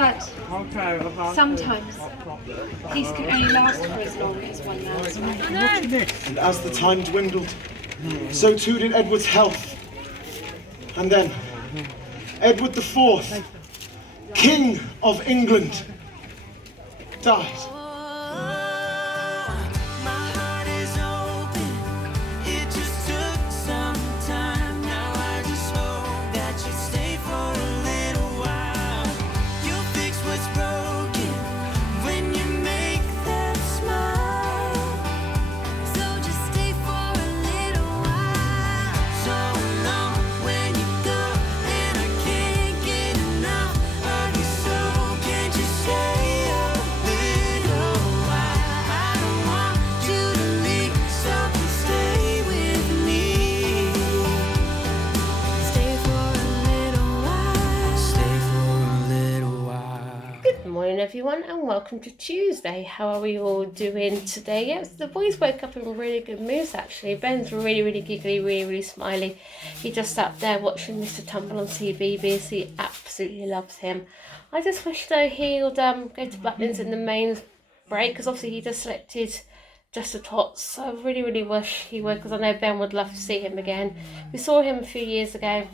but sometimes these can only last for as long as one man's life. And as the time dwindled, so too did Edward's health. And then, Edward IV, King of England, died. Everyone, and welcome to Tuesday. How are we all doing today? Yes, the boys woke up in really good moods actually. Ben's really giggly, really smiley. He just sat there watching Mr. Tumble on TV because he absolutely loves him. I just wish though he would go to Butlins in the main break, because obviously he just selected just a tots. So I really wish he would, because I know Ben would love to see him again. We saw him a few years ago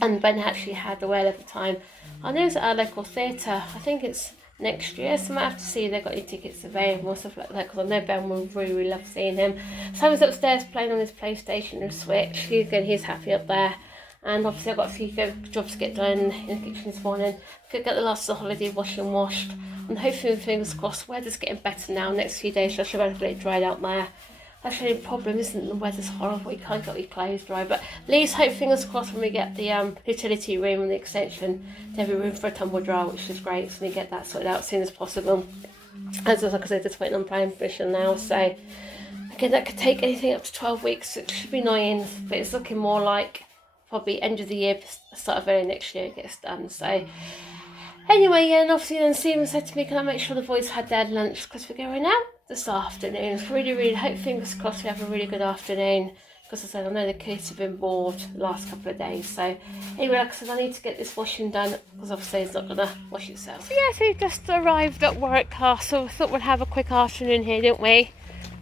and Ben actually had the whale at the time. I know it's at our local theatre. I think it's next year, so I might have to see if they've got any tickets available and stuff like that, because I know Ben will really love seeing him. So he's upstairs playing on his PlayStation and Switch. He's happy up there. And obviously I've got a few jobs to get done in the kitchen this morning. Could get the last of the holiday washed. And hopefully, fingers crossed, weather's getting better now. Next few days I should be able to get it dried out there. Actually, the problem isn't the weather's horrible, you can't get your clothes dry, but at least hope, fingers crossed, when we get the utility room and the extension, there'll be room for a tumble dryer, which is great, so we get that sorted out as soon as possible. As like I said, just waiting on planning permission now, so again, that could take anything up to 12 weeks, so it should be annoying, but it's looking more like probably end of the year, start of early next year it gets done, so anyway, yeah, and obviously then Stephen said to me, can I make sure the boys had their lunch, because we're going out this afternoon. Really hope, fingers crossed, we have a really good afternoon, because I said I know the kids have been bored the last couple of days. So anyway, like I said, I need to get this washing done, because obviously it's not going to wash itself. So yeah, so we just arrived at Warwick Castle. We thought we'd have a quick afternoon here, didn't we?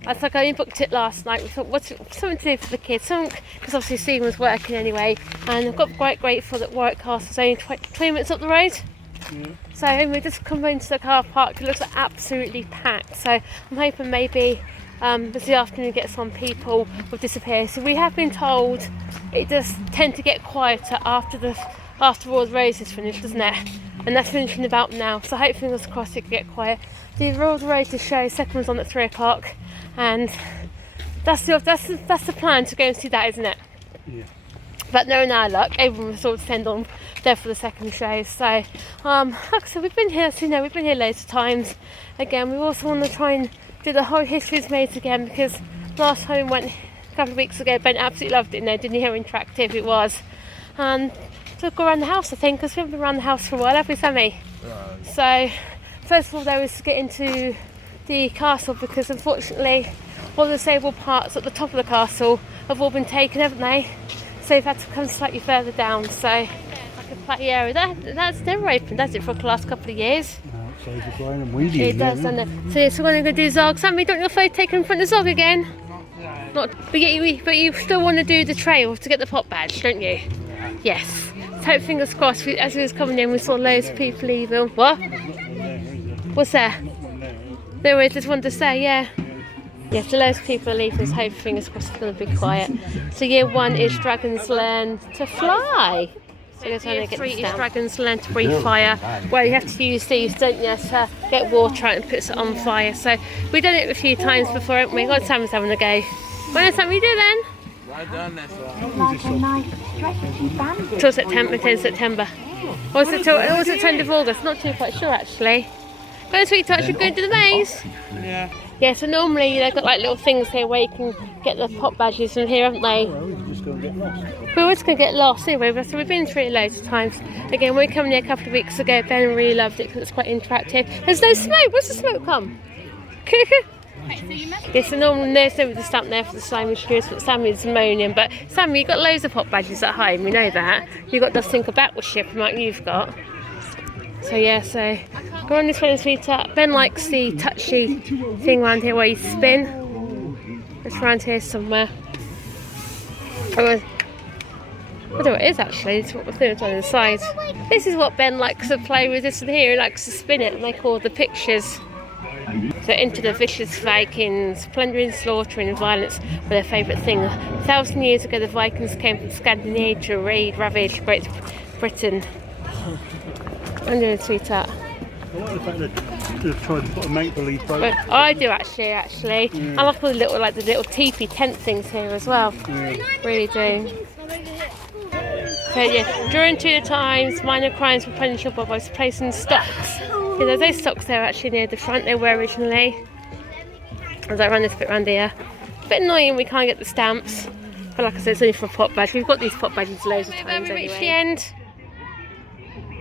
I thought I booked it last night. We thought, what's something to do for the kids? Because obviously Stephen was working anyway, and I've got quite grateful that Warwick Castle is only 20 minutes up the road. So we just come into the car park. It looks like absolutely packed, so I'm hoping maybe this afternoon get some people will disappear. So we have been told it does tend to get quieter after all the race is finished, doesn't it? And that's finishing about now, so hopefully, fingers crossed, it can get quiet. The Royal Roses show, second one's on at 3 o'clock, and that's the plan, to go and see that, isn't it? Yeah. But no, our luck, everyone was sort of send on there for the second show. So, like I said, we've been here, so we've been here loads of times. Again, we also want to try and do the whole History's Made again, because last time we went a couple of weeks ago, Ben absolutely loved it, didn't he? How interactive it was. And to go around the house, I think, because we haven't been around the house for a while, have we, Sammy? So, first of all, there was to get into the castle, because unfortunately, all the disabled parts at the top of the castle have all been taken, haven't they? So we've had to come slightly further down, so like a play area. That's never opened, has it, for the last couple of years? No, it's overgrown and weedy. It does, doesn't it? So yeah, so we're going to do Zog. Sammy, don't your photo taken in front of Zog again? Not, but you still want to do the trail to get the pop badge, don't you? Yeah. Yes. So hope, fingers crossed, as we was coming in, we saw loads of people leaving. What? What's there? There is, just wanted to say, yeah. Yeah, so loads of people are leaving, so hope, fingers crossed, it's going to be quiet. So year 1 is Dragons Learn to Fly. So year 3 is Dragons Learn to Breathe Fire, where you have to use these, don't you, to get water out and put it on fire. So we've done it a few times before, haven't we? God, Sam's having a go. When is Sammy do then? Well done, that's Till September, 10 September. Or was it till 10th of August? Not too quite sure, actually. Go to Sweet Touch, you're going to the maze? Yeah. Yeah, so normally they've got like little things here where you can get the pop badges from here, haven't they? Well, we're just going to get lost. We're just going to get lost anyway, so we've been through it loads of times. Again, we came here a couple of weeks ago, Ben really loved it because it's quite interactive. There's no smoke, where's the smoke come? Yeah, so normally there's nobody stand there for the slimy shrews, but Sammy's moaning. But Sammy, you've got loads of pop badges at home, we know that. You've got the Think About with ship, like you've got. So yeah, so go on this one, sweetheart. Ben likes the touchy thing around here where you spin. It's around here somewhere. I don't know what it is actually. It's what we're doing on the side. This is what Ben likes to play with. This one here, he likes to spin it and make all the pictures. So into the vicious Vikings, plundering, slaughtering and violence were their favourite thing. 1,000 years ago the Vikings came from Scandinavia to raid, ravage Great Britain. I'm doing, sweetheart. I like the fact that they've tried to put a make-believe boat. But I do actually. I like all the little teepee tent things here as well. Yeah. Really do. So yeah, during Tudor times, minor crimes were punishable by placing stocks. Yeah, there's those stocks there actually near the front. They were originally. As I run this bit around here, a bit annoying we can't get the stamps. But like I said, it's only for a pot badge. We've got these pot badges loads of times anyway. Reached the end.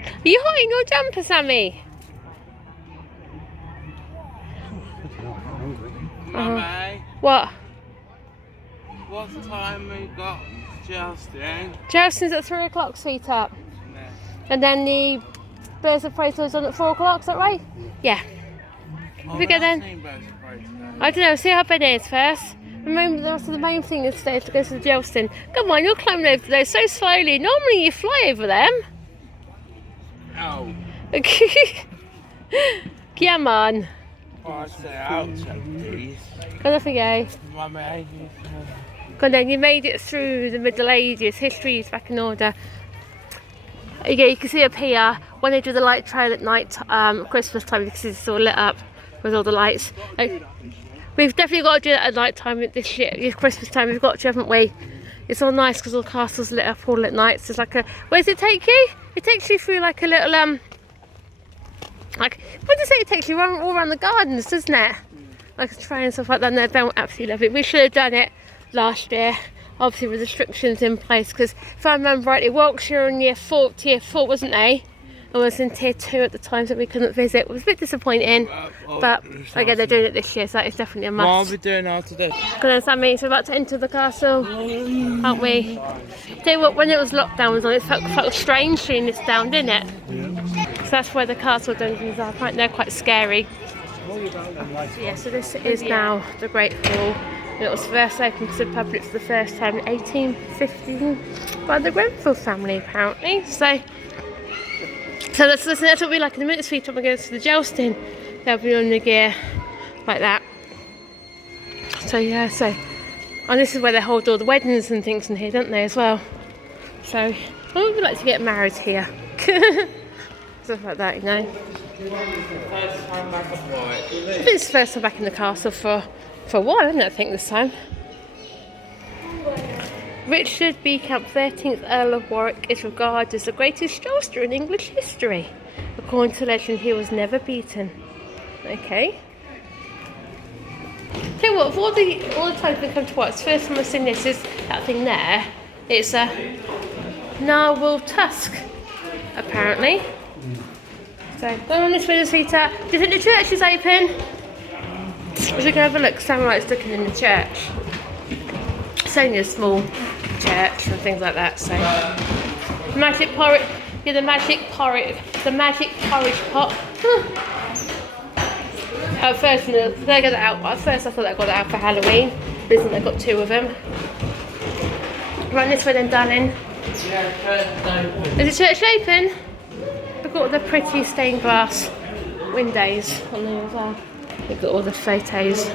Are you hot in your jumper, Sammy? Mummy, What? what time we got Justin? Justin's at 3 o'clock, sweetheart. And then the Birds of Prey is on at 4 o'clock, is that right? Yeah. If we go then. I don't know, see how Ben is first. Remember, the main thing is today to go to the Justin. Come on, you're climbing over there so slowly. Normally you fly over them. Oh. Come on. I say out, please. Go off we go. Mummy. Go on then, you made it through the Middle Ages. History is back in order. Yeah, you can see up here when they do the light trail at night, Christmas time, because it's all lit up with all the lights. We've definitely got to do that at night time this year, Christmas time. We've got to, haven't we? It's all nice because all the castle's lit up all at night. So it's like a. Where does it take you? It takes you through like a little like what does it say? It takes you all around the gardens, doesn't it? Like a train and stuff like that. And Ben will absolutely love it. We should have done it last year. Obviously with restrictions in place, because if I remember rightly, Warwickshire in tier 4, wasn't they? I was in tier 2 at the time, so we couldn't visit. It was a bit disappointing, but again they're doing it this year, so that is definitely a must. What are we doing after this? Good on Sammy, so we're about to enter the castle, aren't we? Tell you what, when it was lockdown was on, it felt strange seeing this down, didn't it? Yeah. So that's where the castle dungeons are, right? They're quite scary. Yeah, so this is now the Great Hall. It was first opened to the public for the first time in 1815 by the Grenfell family, apparently. So that's what it'll be like in the minute. Sweet time we go to the jousting, they'll be on the gear like that. So yeah, and this is where they hold all the weddings and things in here, don't they, as well? So I would like to get married here. Stuff like that, you know. First time back at Warwick. I think it's the first time back in the castle for a while, isn't it, I think, this time. Richard Beecamp, 13th Earl of Warwick, is regarded as the greatest jouster in English history. According to legend, he was never beaten. Okay. Tell you what, of all the times we come to Warwick, the first time I've seen this is that thing there. It's a narwhal tusk, apparently. So, go on this way, sweetheart. Do you think the church is open? We should go have a look. Samurai's looking in the church. It's only a small church and things like that. So, magic porridge. Yeah, the magic porridge pot. At first, they got it out. At first, I thought they got it out for Halloween. But isn't they got 2 of them? Run this way then, darling. Is the church open? Look at all the pretty stained glass windows on there as well. Look at all the photos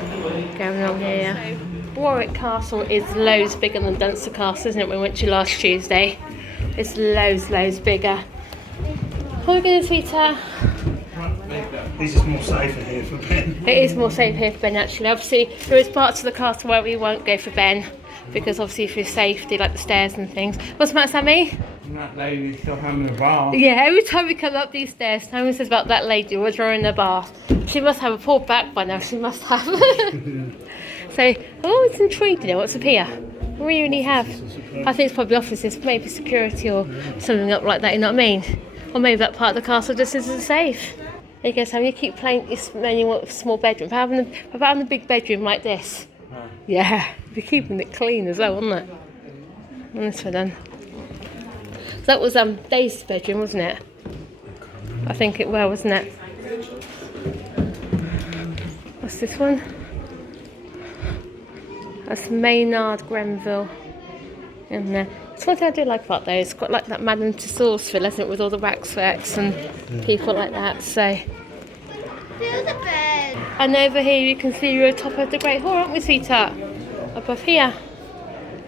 going on here. Warwick Castle is loads bigger than Dunster Castle, isn't it? We went to last Tuesday. It's loads bigger. How are we going to tweet her? This is more safer here for Ben. It is more safe here for Ben, actually. Obviously, there is parts of the castle where we won't go for Ben, because obviously for safety, like the stairs and things. What's the matter, Sammy? That lady's still having a bath. Yeah, every time we come up these stairs, Sammy says about that lady who was in the bath. She must have a poor back by now, she must have. So, it's intriguing. What's up here? What do we really have? I think it's probably offices, maybe security or something up like that, you know what I mean? Or maybe that part of the castle just isn't safe. There you go, Sam, you keep playing this menu small bedroom. How about in the big bedroom like this? Yeah, you're keeping it clean as well, wasn't it? And this one then. So that was Dave's bedroom, wasn't it? I think it will, isn't it? What's this one? That's Maynard Grenville in there. That's one thing I do like about those. It's got like that Madame Tussauds feel, isn't it, with all the waxworks and people like that. So. Feel the bed. And over here you can see we're top of the Great Hall, aren't we, sweetheart? Above here.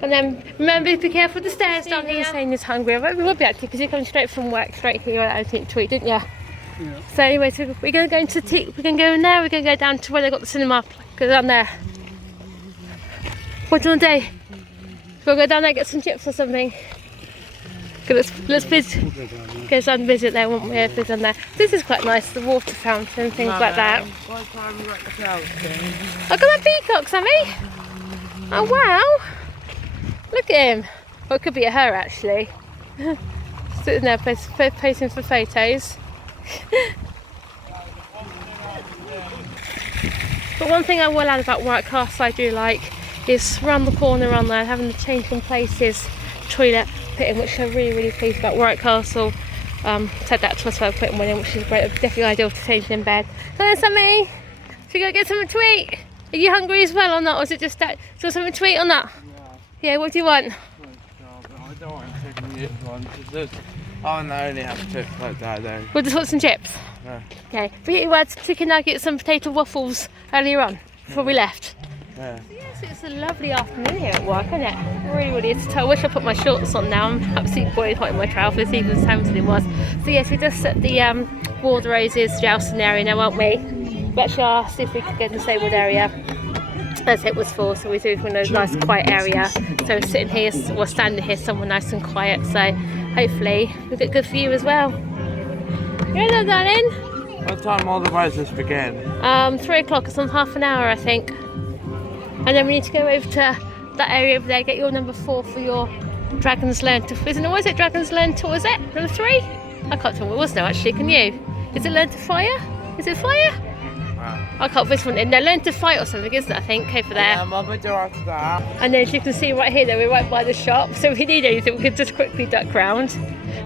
And then remember, be careful of the stairs down here. Saying he's hungry. I we will be actually because you're coming straight from work, straight here without anything to eat, didn't you? Yeah. So anyway, so we're going to go into tea. We're going to go in there. We're going to go down to where they got the cinema. Go down there. What do you want to do? We'll go down there and get some chips or something. Let's visit. Go down and visit there, won't we? If there's down there. This is quite nice. The water fountain, things like that. I got my peacock, Sammy. Oh wow! Look at him. Well, it could be a her actually. Sitting there posing for photos. But one thing I will add about Warwick Castle I do like is round the corner around there having the changing places toilet fitting, which I'm really pleased about. Warwick Castle said that to us while putting one in, which is great. Definitely ideal to change in bed. Come on, Sammy. Should we go get something to eat? Are you hungry as well or not? Or is it just that? Do you want something to eat or not? Yeah, what do you want? I don't want chicken chips one. I only have chips like that though. We'll just want some chips. Yeah. Okay. We had chicken nuggets and potato waffles earlier on before we left. Yeah. So yes, it's a lovely afternoon here at work, isn't it? Really is. I wish I put my shorts on now. I'm absolutely boiling hot in my trousers, even as Thompson it was. So yes, we're just at the Ward Roses jousting area now, aren't we? We actually asked if we could get in the stable area as it was for, so we do in a nice quiet area. So we're sitting here, we're standing here somewhere nice and quiet, so hopefully we'll get good for you as well. You know, darling? What time all the races begin? 3 o'clock, it's on half an hour I think. And then we need to go over to that area over there, get your number 4 for your Dragon's Lantern. Was it Dragon's Lantern, was it? Number 3? I can't tell what it was now actually, can you? Is it Learn to Fire? Is it Fire? I can't this one in. No, Learn to Fight or something, isn't it? I think. Okay, for there. Yeah, Mum will do after that. And then as you can see right here, though, we're right by the shop. So if we need anything, we can just quickly duck round.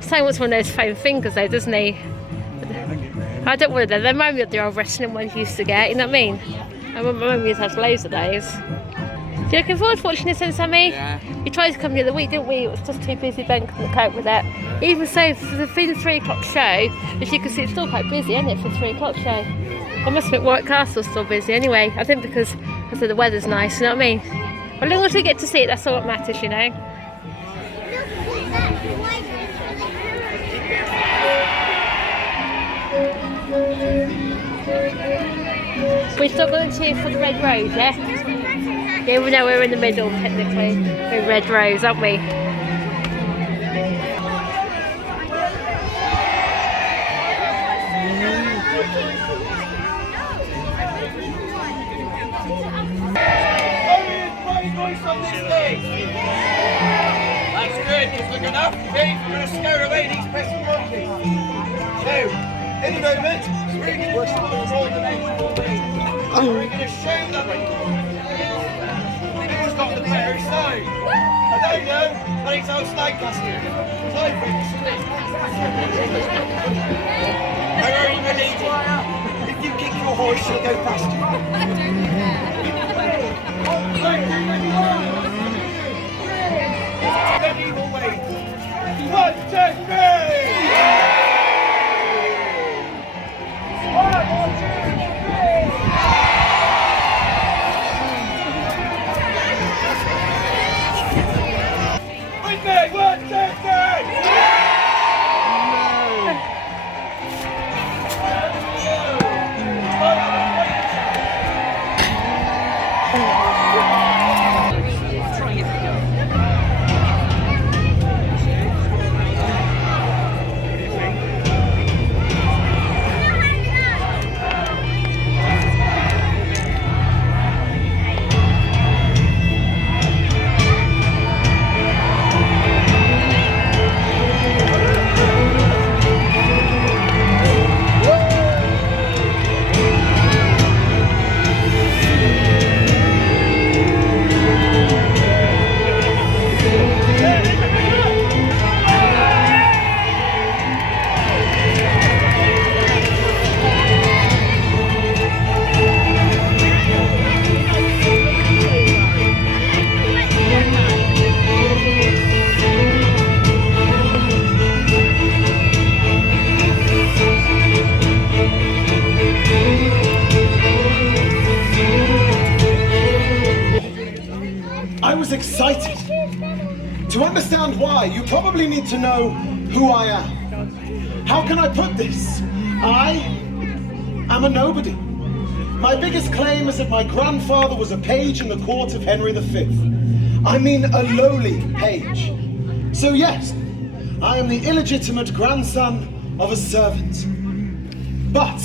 Sam wants one of those foam fingers, though, doesn't he? I don't want them. They remind me of the old wrestling ones you used to get. You know what I mean? I remember we used to have loads of those. You looking forward to watching this then, Sammy? Yeah. We tried to come the other week, didn't we? It was just too busy, Ben couldn't cope with it. Even so, for the 3 o'clock show, as you can see, it's still quite busy, isn't it, for the 3 o'clock show? I must admit, Warwick Castle's still busy anyway. I think because the weather's nice, you know what I mean? Well, as long as we get to see it, that's all that matters, you know? We're still going to cheer for the Red Rose, yeah? Yeah, we know we're in the middle, technically. We're Red Rose, aren't we? That's good, it's looking enough. Okay, we're going to scare away these pesky monkeys. So, any moment, Spring will start to roll the names already. We're going to show them. Who's got the better side? I don't know, but it's old Lancaster. So I think I already believe it. If you kick your horse, you'll go faster. Medieval way. 1, 2, 3! To understand why, you probably need to know who I am. How can I put this? I am a nobody. My biggest claim is that my grandfather was a page in the court of Henry V. I mean a lowly page. So yes, I am the illegitimate grandson of a servant. But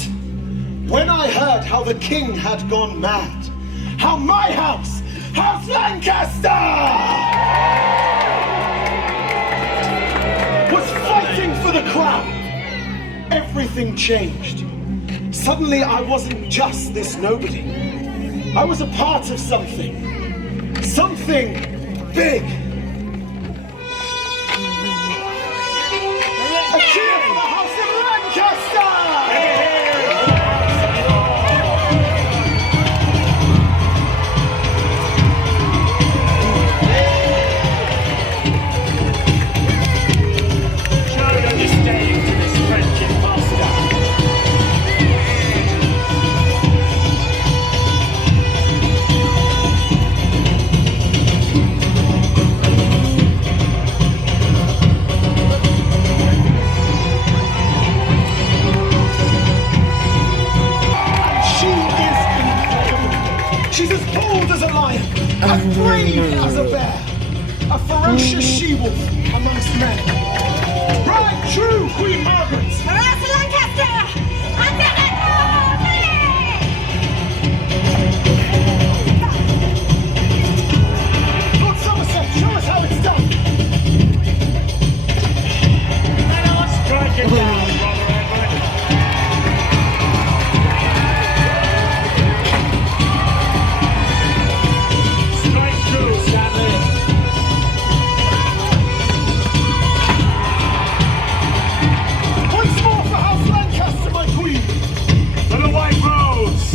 when I heard how the king had gone mad, how my house, House Lancaster, was fighting for the crown, everything changed. Suddenly I wasn't just this nobody. I was a part of something big. A cheer for the House of Lancaster! Showed understanding to this French imposter. She's as bold as a lion, as brave as a bear, a ferocious she-wolf amongst men. Right true, Queen Margaret! House Lancaster! Lord Somerset, show us how it's done! Strike it down, Brother Edward. Strike true, Stanley. Once more for House Lancaster, my queen! For the White Rose.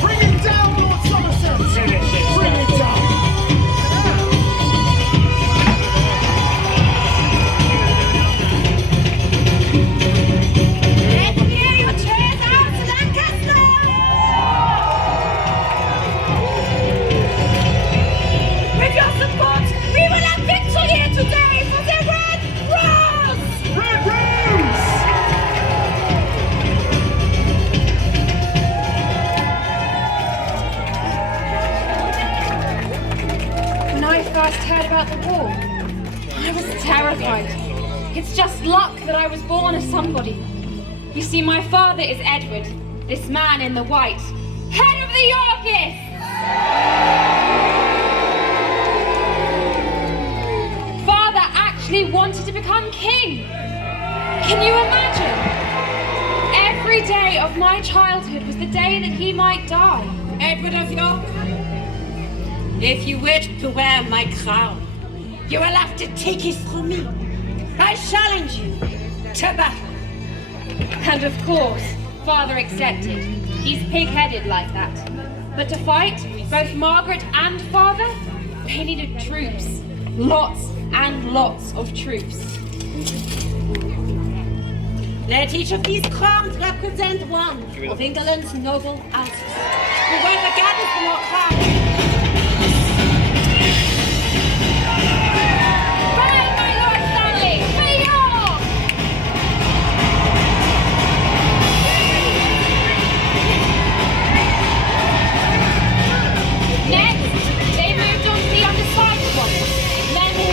Bring it down, Lord Somerset! Finish it. Bring it down! Let me hear your cheers, House Lancaster! With your support, we will have victory here today for the Red Rose! Red Rose! When I first heard about the war, I was terrified. It's just luck that I was born a somebody. You see, my father is Edward, this man in the white, head of the Yorkists! Father actually wanted to become king. Can you imagine? Every day of my childhood was the day that he might die. Edward of York, if you wish to wear my crown, you will have to take it from me. I challenge you to battle. And of course, father accepted. He's pig-headed like that. But to fight, both Margaret and father, they needed troops. Lots and lots of troops. Let each of these crowns represent one of England's noble houses, who were the gathers for your crown. Fire, my Lord Stanley! For York! Next, they moved on to the undecided ones, men who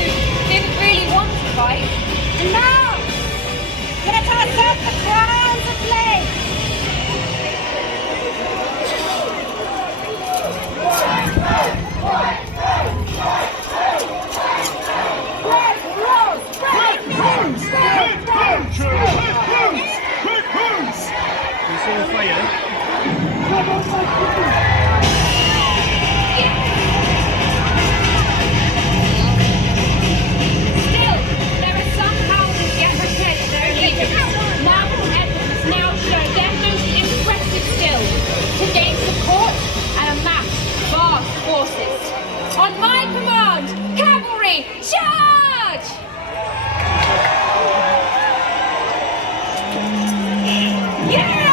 didn't really want to fight. And now, let us set the crowns ablaze. Red Rose! Red Rose! Red Rose! Red Rose! Red Rose! You saw the fire? Still, there are some houses yet prepared for their allegiance. Margaret and Edward must now show their most impressive skill to gain support and amass vast forces. On my command, cavalry, charge! Yay!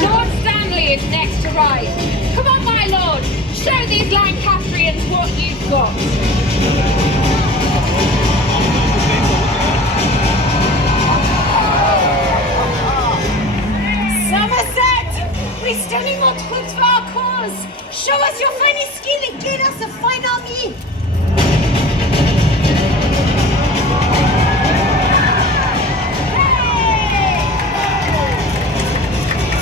Lord Stanley Lancastrians what you've got. Somerset! We're standing on troops for our cause. Show us your funny skill and gain us a fine army.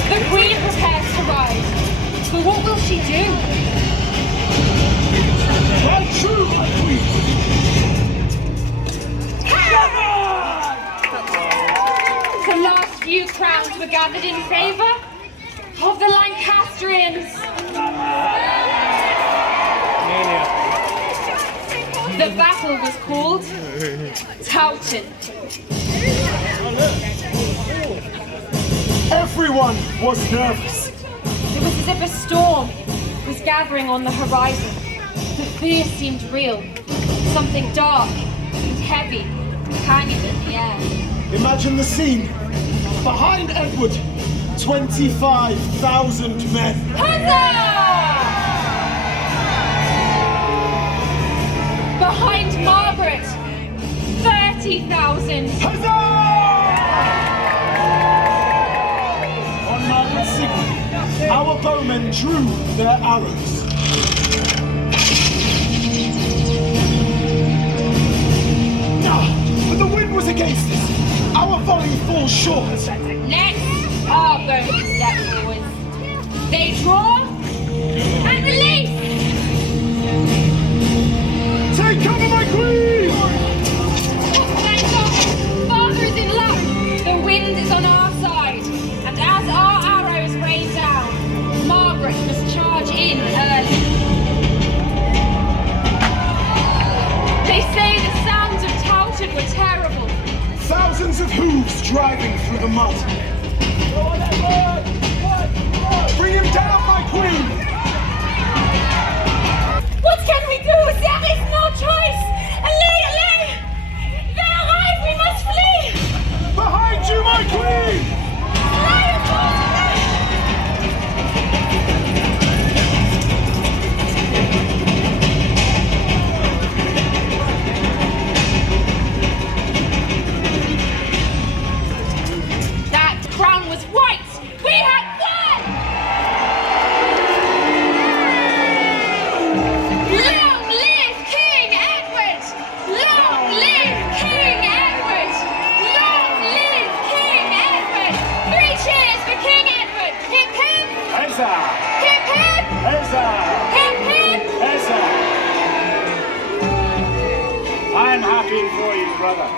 The Queen prepares to ride. But what will she do? Ride true, my queen! The last few crowns were gathered in favour of the Lancastrians. The battle was called Thompson. Everyone was nervous. It was as if a storm was gathering on the horizon. The fear seemed real. Something dark and heavy hanging in the air. Imagine the scene. Behind Edward, 25,000 men. Huzzah! Behind Margaret, 30,000. Huzzah! On Margaret's signal, our bowmen drew their arrows. But the wind was against us. Our volley falls short. Next are going to step forwards. They draw and release. Take cover, my queen! Thank God, Father is in luck. The wind is on our side, and as our arrows rain down, Margaret must charge in early. They say the sounds of Towton were terrible. Thousands of hooves driving through the mud. Bring him down, my queen! What can we do? There is no choice! Allez! They arrive! We must flee! Behind you, my queen! That crown was white! We had won! Long live King Edward! Long live King Edward! Long live King Edward! 3 cheers for King Edward! Hip hip! Huzzah! Hip hip! Huzzah! Hip hip! Huzzah! I'm happy for you, brother.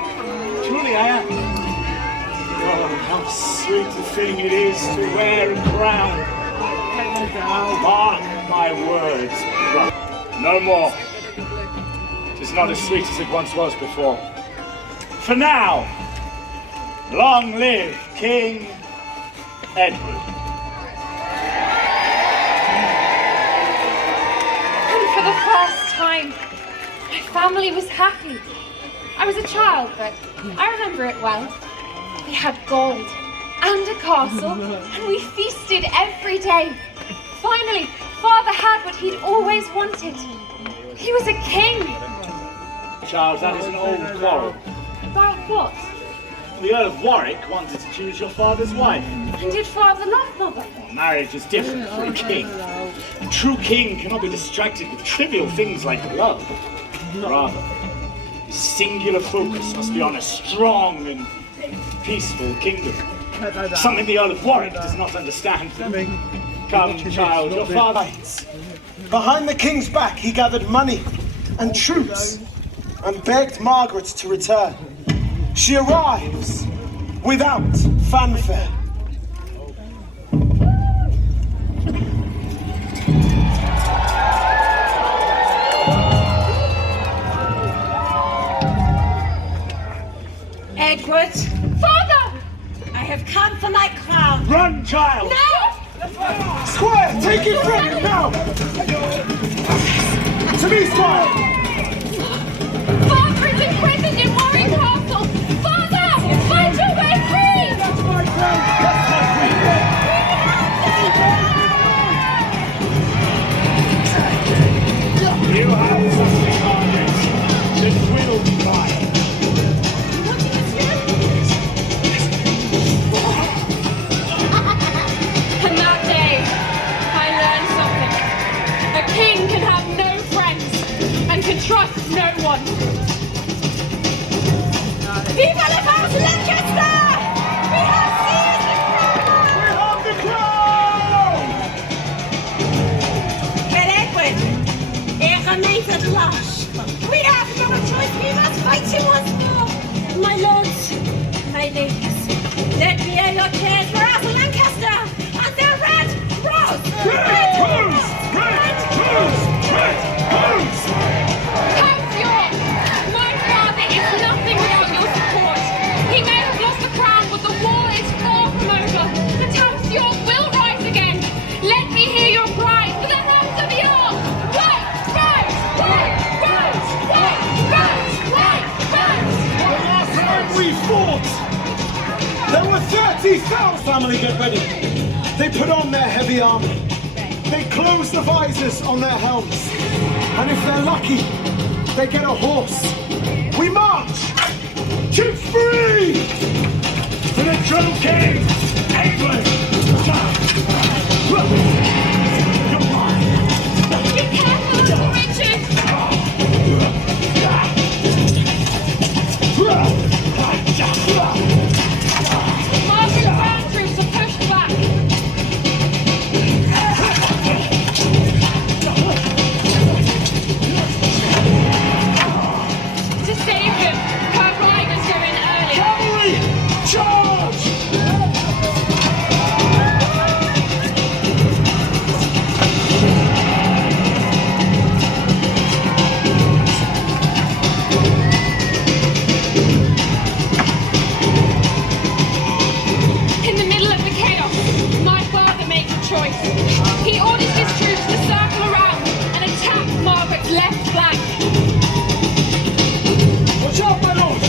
Truly I am. Oh, how sweet a thing it is to wear a crown. Mark my words, brother. No more. It is not as sweet as it once was before. For now, long live King Edward. And for the first time, my family was happy. I was a child, but I remember it well. We had gold and a castle, and we feasted every day. Finally, Father had what he'd always wanted. He was a king. Charles, that is an old quarrel. About what? The Earl of Warwick wanted to choose your father's wife. And did Father love Mother? Marriage is different for a king. A true king cannot be distracted with trivial things like love. Rather, his singular focus must be on a strong and peaceful kingdom. Something the Earl of Warwick does not understand. Come, child, your father... Behind the king's back, he gathered money and troops and begged Margaret to return. She arrives without fanfare. Edward, Father! I have come for my crown. Run, child! No! Squire, take it from him now! To me, Squire! Father is imprisoned in Warwick Castle! Father! Fight your way free! That's my crown! That's my queen! You have something, Margaret, that will be mine. And that day, I learned something. A king can have no friends and can trust no one. Viva la House of Lancaster! We have seized the crown! But Edward, it remains at large. We have no choice. We must fight him once more. My lords, my ladies, let me hear your cheers for House of Lancaster and their red rose! Red rose! Red rose! Red rose! House York! My father is nothing without your support. He may have lost the crown, but the war is far from over. The House York will rise again. Let me hear your cry for the House of York! White rose! White rose! White rose! White rose! The last time we fought, there were 30,000. Family, get ready. They put on their heavy armor. They close the visors on their helms. And if they're lucky, they get a horse. We march to free! For the true king, England! You're mine! Be careful, Uncle Richard! Margaret's ground troops are pushed back. To save him, her riders go in early. Cavalry, charge! In the middle of the chaos, my father makes a choice. He orders his troops to circle around and attack Margaret's left flank. Watch out, my lord!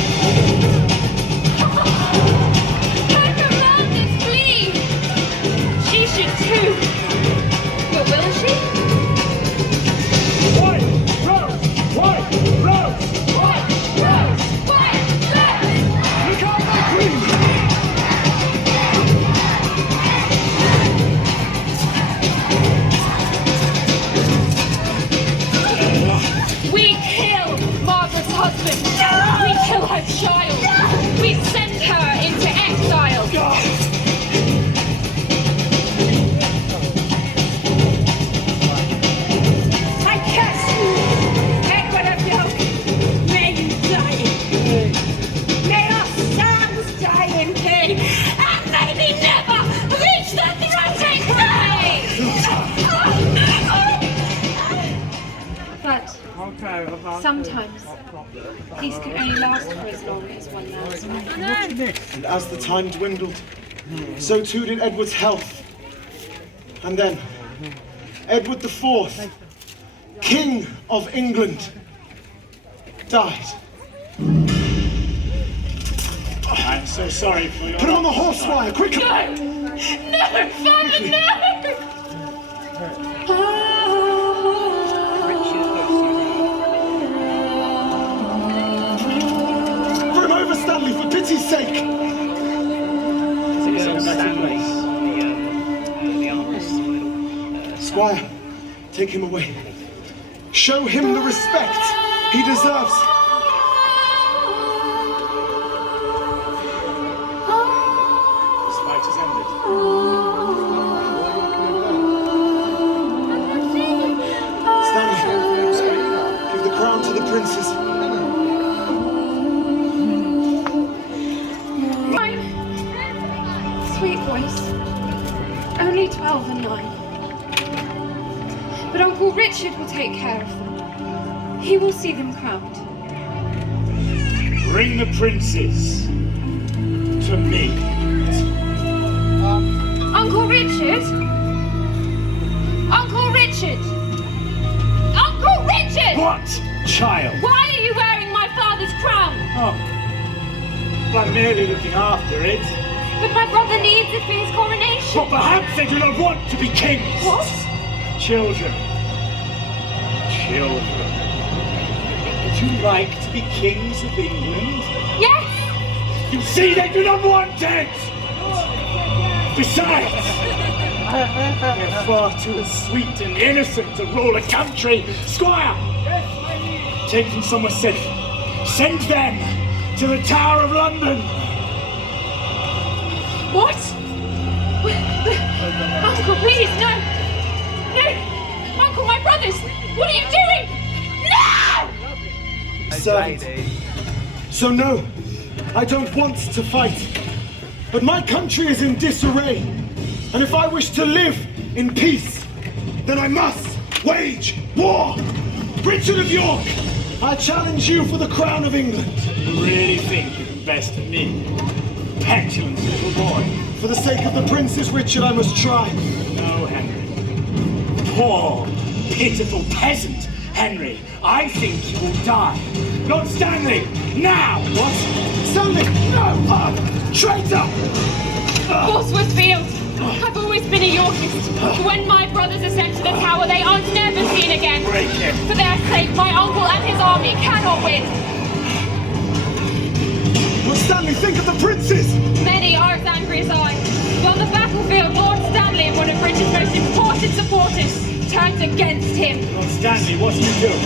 Her commanders flee! She should too. But will she? White rose! White rose! White rose! White rose! Look out, my queen! We kill Margaret's husband. We kill her child. We send her into exile. I curse you, Edward of York. May you die. May your sons die in pain, and may we never reach the throttling grave. But sometimes these can only last for as long as one man's life. And as the time dwindled, so too did Edward's health. And then, Edward IV, King of England, died. I'm so sorry for your... Put him on the horse wire, quickly! No, Father, no! Throw him over, Stanley, for pity's sake! Squire, take him away. Show him the respect he deserves. This fight has ended. Stanley, give the crown to the princes. Sweet voice. Only 12 and 9. But Uncle Richard will take care of them. He will see them crowned. Bring the princes to me. Uncle Richard? Uncle Richard! Uncle Richard! What, child? Why are you wearing my father's crown? Oh, well, I'm merely looking after it. But my brother needs it for his coronation. Well, perhaps they do not want to be kings. What? Children. children. Would you like to be kings of England? Yes! You see, they do not want it! Besides, they're far too sweet and innocent to rule a country. Squire, take them somewhere safe. Send them to the Tower of London. What? Uncle, please, no! No! Uncle, my brothers! What are you doing? No! Servant. So no, I don't want to fight. But my country is in disarray. And if I wish to live in peace, then I must wage war. Richard of York, I challenge you for the crown of England. You really think you can best of me? Petulant little boy. For the sake of the princes, Richard, I must try. No, Henry. Poor, pitiful peasant, Henry. I think you will die. Lord Stanley, now! What? Stanley, no! Traitor! Bosworth Field! I've always been a Yorkist. When my brothers are sent to the tower, they are never seen again. Break him. For their sake, my uncle and his army cannot win. Lord Stanley, think of the princes! Many are as angry as I. But on the battlefield, Lord Stanley, one of Richard's most important supporters, turned against him. Lord Stanley, what are you doing?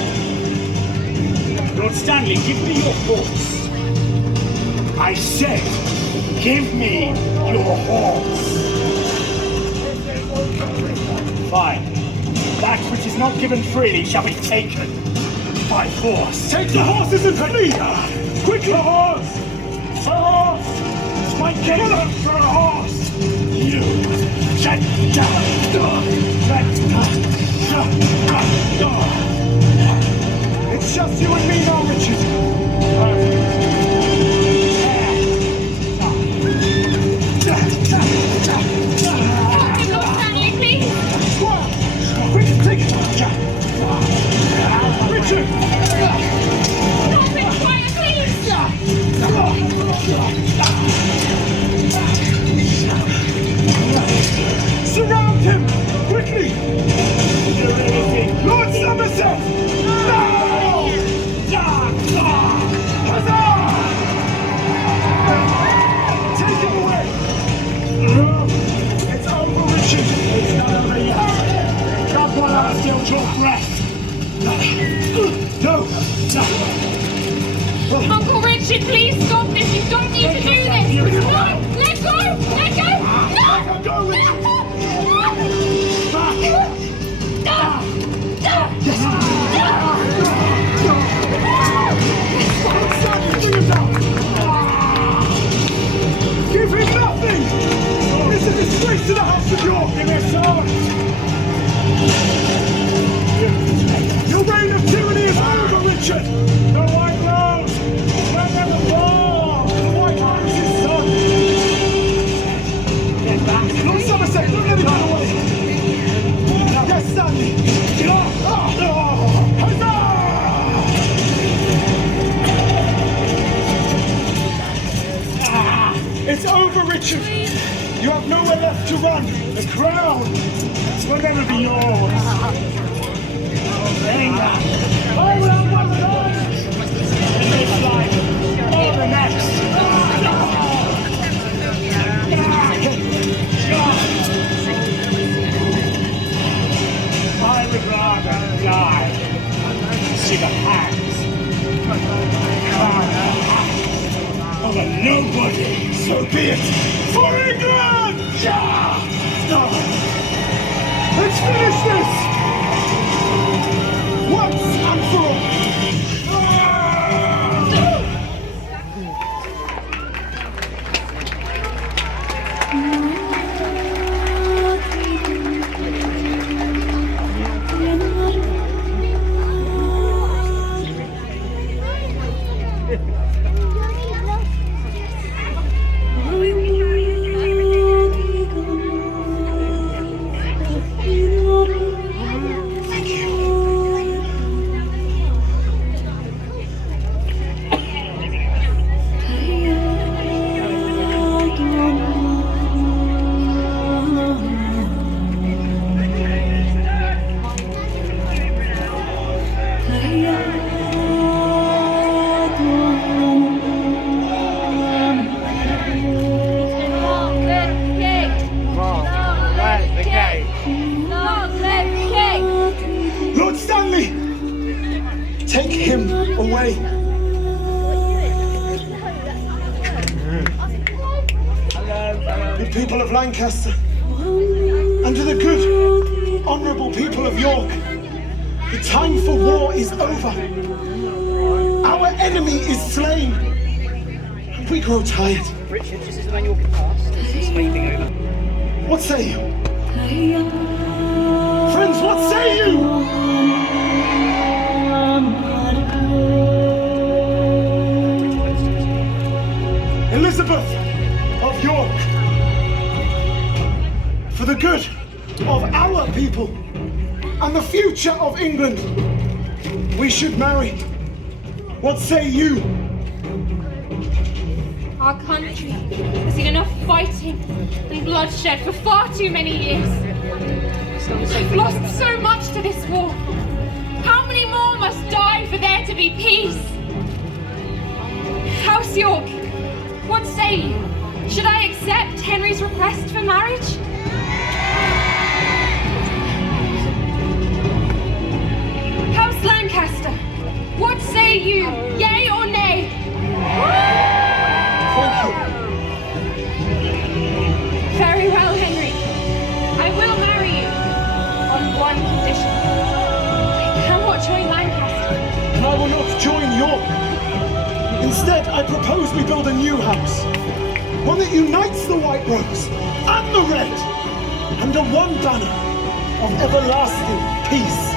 Lord Stanley, give me your horse. I said, give me your horse. Fine. That which is not given freely shall be taken by force. Take the horses and flee! Quickly! The horse! The horse! It's my kingdom for a horse! You! It's just you and me now, Richard. Lord Stanley, please! Richard, take it! Richard! Stop it, Squire, please! Surround him! Quickly! Lord Somerset! No! Huzzah! Take him away! It's over, Richard! It's not over yet! Not while I still your breath! No! Uncle Richard, please stop this! You don't need to do this! No! Let go! Let go! No! Let go, Richard! Give him nothing! It's a disgrace to the House of York! Give us sword! Your reign of tyranny is over, Richard! The White Rose! Let them fall! The White Rose is son! Get back! Lord Somerset, don't let him get away! Yes, Stanley! Get off! Huzzah! It's over, Richard! You have nowhere left to run! The crown will never be yours! England! I will have one life! In this life, or the next! I would rather die than see the hands of a nobody! So be it! For England! Let's finish this! Once and for all! Lord Stanley, take him away. The people of Lancaster, and to the good, honourable people of York, the time for war is over. Our enemy is slain, and we grow tired. Richard, this is the man you're walking past. This is sweeping over. What say you? Friends, what say you? Elizabeth of York, for the good of our people and the future of England, we should marry. What say you? Our country has seen enough fighting and bloodshed for far too many years. We've lost so much to this war. How many more must die for there to be peace? House York, what say you? Should I accept Henry's request for marriage? House Lancaster, what say you? Yea or nay? Thank you. Very well, Henry. I will marry you on one condition. I cannot join Lancaster. And I will not join York. Instead, I propose we build a new house. One that unites the white rose and the red under one banner of everlasting peace.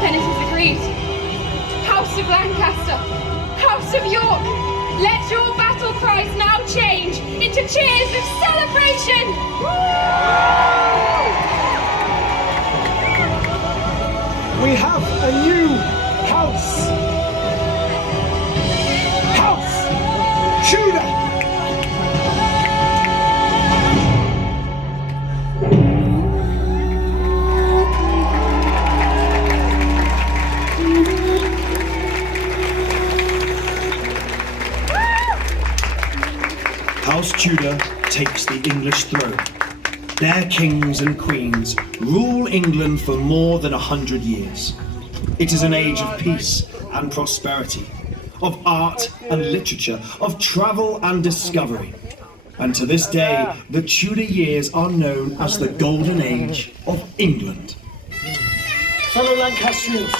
Then it is agreed. House of Lancaster, House of York, let your battle cries now change into cheers of celebration! We have a new house. House Tudor. House Tudor takes the English throne. Their kings and queens rule England for more than 100 years. It is an age of peace and prosperity, of art and literature, of travel and discovery. And to this day, the Tudor years are known as the Golden Age of England. Fellow Lancastrians,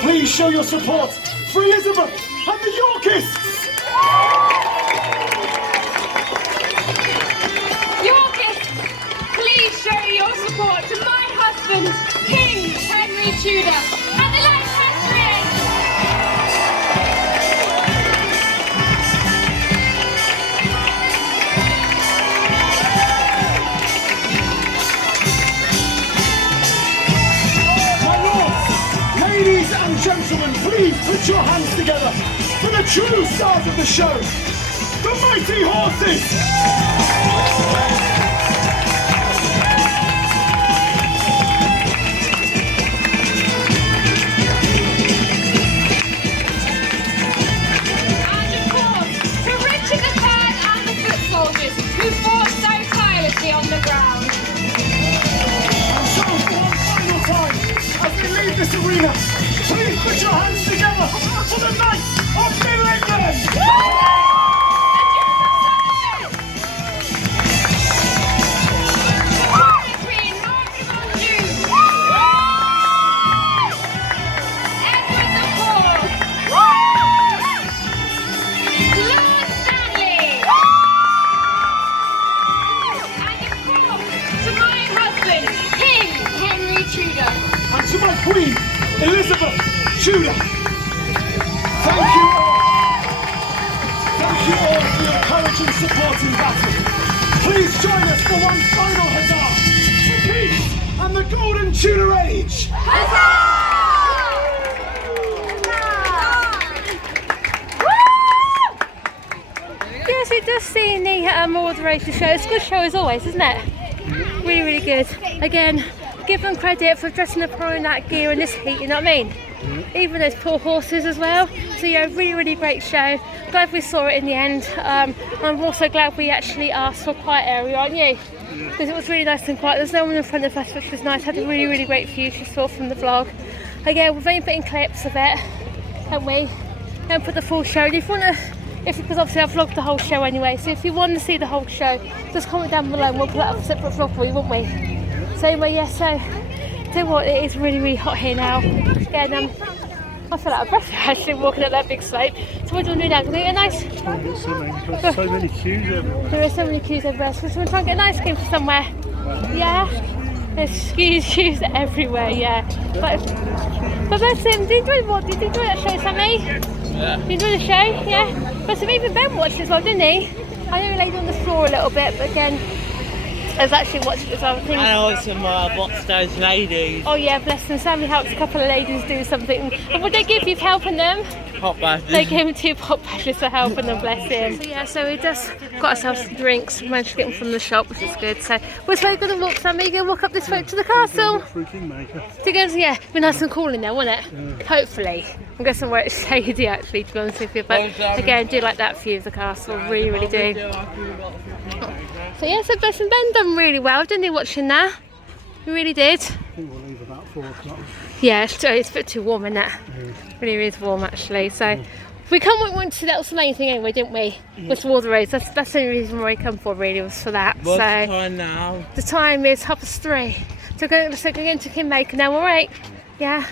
please show your support for Elizabeth and the Yorkists! Yorkists, please show your support to my husband, King Henry Tudor, and the Lancastrians! My lords, ladies and gentlemen, please put your hands together for the true stars of the show, the mighty horses! Who fought so tirelessly on the ground. And so, for one final time, as we leave this arena, please put your hands together for the Knights of Middle England! And to my Queen, Elizabeth Tudor. Thank you all. Thank you all for your courage and support in battle. Please join us for one final huzzah for peace and the Golden Tudor Age. Yes, it does seem the moderator show. It's a good show as always, isn't it? Really, really good. Again, give them credit for dressing up in that gear in this heat, you know what I mean? Even those poor horses as well. So yeah, really, really great show. Glad we saw it in the end. I'm also glad we actually asked for a quiet area, aren't you? Because it was really nice and quiet. There's no one in front of us, which was nice. Had a really, really great view, you saw from the vlog. Again, we've only put in clips of it, haven't we? And put the full show. And if you want to, because obviously I've vlogged the whole show anyway, so if you want to see the whole show, just comment down below and we'll put up a separate vlog for you, won't we? So anyway, yeah, so do what, it is really, really hot here now. Again, I feel out of breath actually walking up that big slope. So what do you want to do now? Can we get a nice? There's so many queues everywhere. There are so many queues everywhere. So we'll try and get an ice cream from somewhere. Yeah? There's queues everywhere, yeah. But that's him. Did you enjoy that show, Sammy? Yeah. Did you enjoy the show? Yeah? But even Ben watched it as well, didn't he? I know he laid on the floor a little bit, but again, I was actually watching it as well. And I also watched those ladies. Oh yeah, bless them. Sammy helped a couple of ladies do something. And what did they give you for helping them? Hot badges. They gave him 2 hot badges for helping them, bless him. So yeah, so we just got ourselves some drinks. We managed to get them from the shop, which is good. So we're going to walk, Sammy. Going to walk up this road to the castle. Yeah, be nice and cool in there, won't it? Yeah. Hopefully. I'm guessing where it's shady actually, to be honest with you. But again, do like that view of the castle. Really, really do. So yeah, so Bess and Ben done really well, didn't they, watching that? We really did. I think we'll leave about 4 o'clock. Yeah, it's a bit too warm, isn't it? Yeah. Really is warm actually. So we want to, that was the main thing anyway, didn't we? Was towards the roads. That's the only reason why we come for really, was for that. What's the time now? The time is 3:30. So we're going to Kinmaker now, alright? Yeah.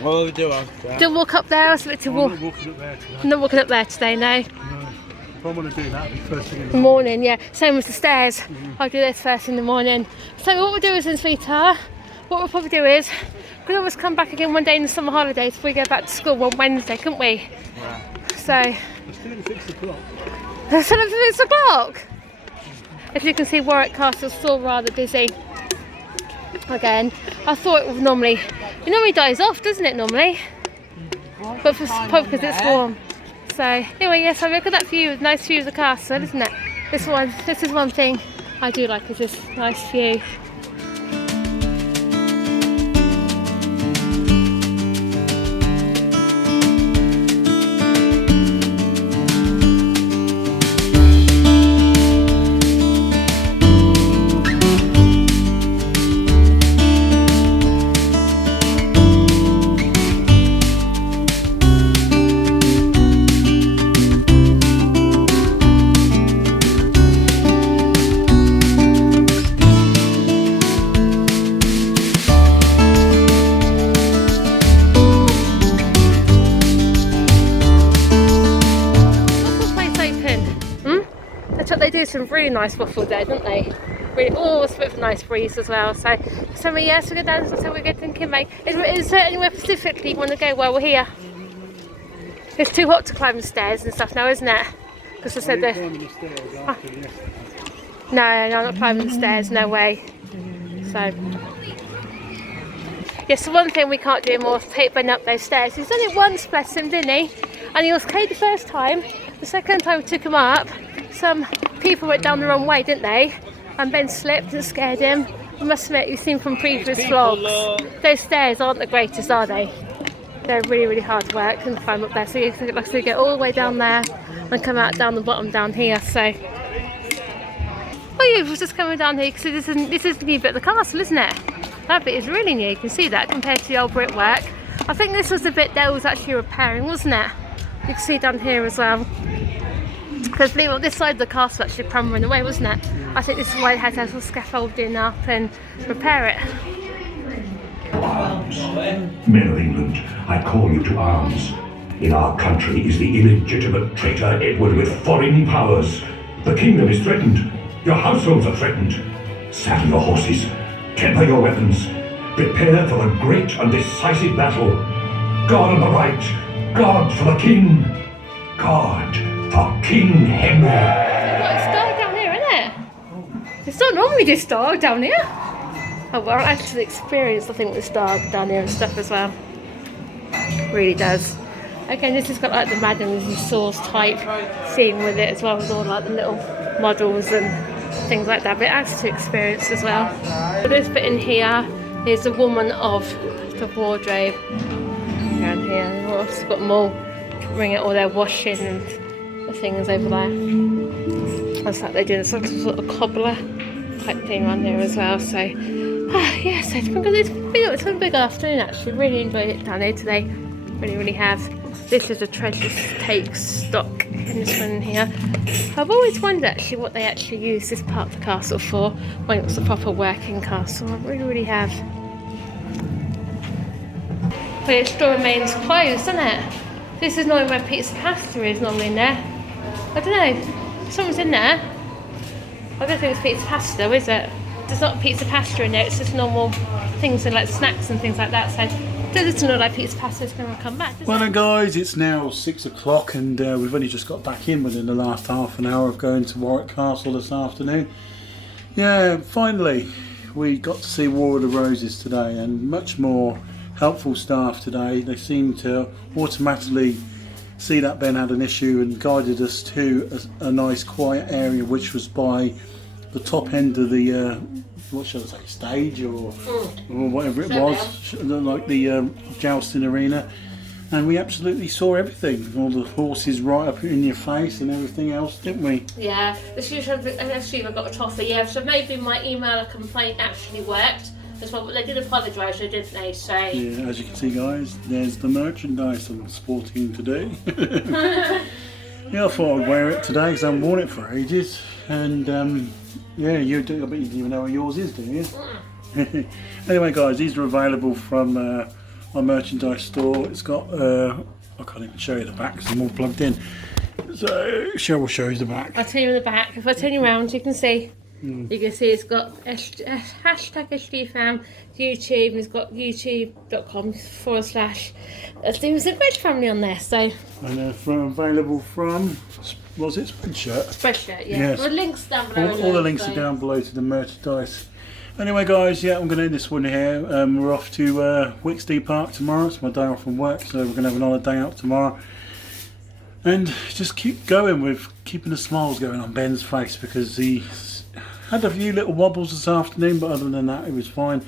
What will we do after? Don't walk up there, it's a bit too warm. I'm not walking up there today. I'm not walking up there today, no. If I want to do that, it'll be first thing in the morning. Yeah, same as the stairs. I'll do this first in the morning. So what we'll do is, sweetheart, what we'll probably do is, we could always come back again one day in the summer holidays before we go back to school on Wednesday, couldn't we? Yeah. So. It's still at 6 o'clock. It's still at 6 o'clock? As you can see, Warwick Castle is still rather busy. Again, I thought it would normally, it normally dies off, doesn't it, normally? But probably because it's warm. So anyway, yes, I look at that view, nice view of the castle, isn't it? This is one thing I do like, is this nice view. Some really nice waffle there, don't they? Really, oh, it's a bit of a nice breeze as well. So yes, we go down, so we go to Kinmaker. Is there anywhere specifically you want to go while we're here? It's too hot to climb the stairs and stuff now, isn't it? Because I said that. No, I'm not climbing the stairs, no way. So yes, the one thing we can't do more is take Ben up those stairs. He's done it once, bless him, didn't he? And he was okay the first time. The second time we took him up, some people went down the wrong way, didn't they? And Ben slipped and scared him. I must admit, you've seen from previous vlogs, those stairs aren't the greatest, are they? They're really, really hard to work and climb up there. So you have to get all the way down there and come out down the bottom down here. So, oh, you was just coming down here because this is the new bit of the castle, isn't it? That bit is really new. You can see that compared to the old brickwork. I think this was the bit that was actually repairing, wasn't it? You can see down here as well. Because believe it or not, this side of the castle actually crumbling away, wasn't it? I think this is why they had to have scaffolding up and repair it. Men of England, I call you to arms. In our country is the illegitimate traitor Edward with foreign powers. The kingdom is threatened. Your households are threatened. Saddle your horses. Temper your weapons. Prepare for the great and decisive battle. God on the right. God for the king. God for King Henry. Well, it's dark down here, isn't it? It's not normally this dark down here. Oh, well, I actually experienced, I think, this dark down here and stuff as well. It really does. Again, this has got like the Madam's and Swords type theme with it as well, with all like the little models and things like that. But it adds to experience as well. But this bit in here is the woman of the wardrobe. And So we've got them all, bring out all their washing and the things over there. Looks like they're doing some sort of cobbler type thing on there as well. So yeah, so it's been a big afternoon actually. Really enjoyed it down here today. Really have. This is a treasure take stock in this one here. I've always wondered actually what they actually use this part of the castle for when it was a proper working castle. I really have. But it still remains closed, doesn't it? This is not where pizza pasta is normally in there. I don't know. Someone's in there. I don't think it's pizza pasta, is it? There's not pizza pasta in there. It's just normal things and like snacks and things like that. So it doesn't look like pizza pasta is going to come back. Well then guys, it's now 6 o'clock and we've only just got back in within the last half an hour of going to Warwick Castle this afternoon. Yeah, finally we got to see War of the Roses today, and much more helpful staff today. They seemed to automatically see that Ben had an issue and guided us to a nice quiet area, which was by the top end of the what shall I say, stage or whatever it was, like the jousting arena, and we absolutely saw everything, all the horses right up in your face and everything else, didn't we? Yeah, the shoes have got a toffee, yeah, so maybe my email complaint actually worked as well, but they did apologise, didn't they? So yeah, as you can see guys, there's the merchandise I'm sporting today. Yeah, I thought I'd wear it today because I haven't worn it for ages, and yeah, you do. I bet you don't even know what yours is, do you? Anyway guys, these are available from my merchandise store. It's got, I can't even show you the back because I'm all plugged in. So Cheryl will show you the back. I'll tell you the back. If I turn you around, you can see. You can see it's got hashtag SGFAM, YouTube, it's got youtube.com/Stephenson Grech family on there. So and available from, was it Spreadshirt? Spreadshirt, yeah. Yes. Well, links down below. All the links are down below to the merchandise. Anyway guys, yeah, I'm going to end this one here. We're off to Wixty Park tomorrow. It's my day off from work, so we're going to have another day out tomorrow. And just keep going with keeping the smiles going on Ben's face, because he had a few little wobbles this afternoon, but other than that it was fine.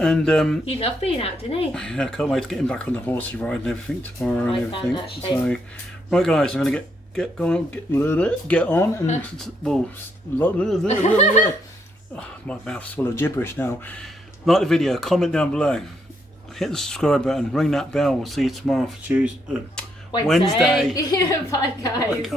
And he loved being out, didn't he? Yeah, I can't wait to get him back on the horsey ride and everything tomorrow and everything. Actually. So right guys, I'm going to get on and well, my mouth's full of gibberish now. Like the video, comment down below, hit the subscribe button, ring that bell. We'll see you tomorrow for Wednesday. Bye guys. Bye, guys.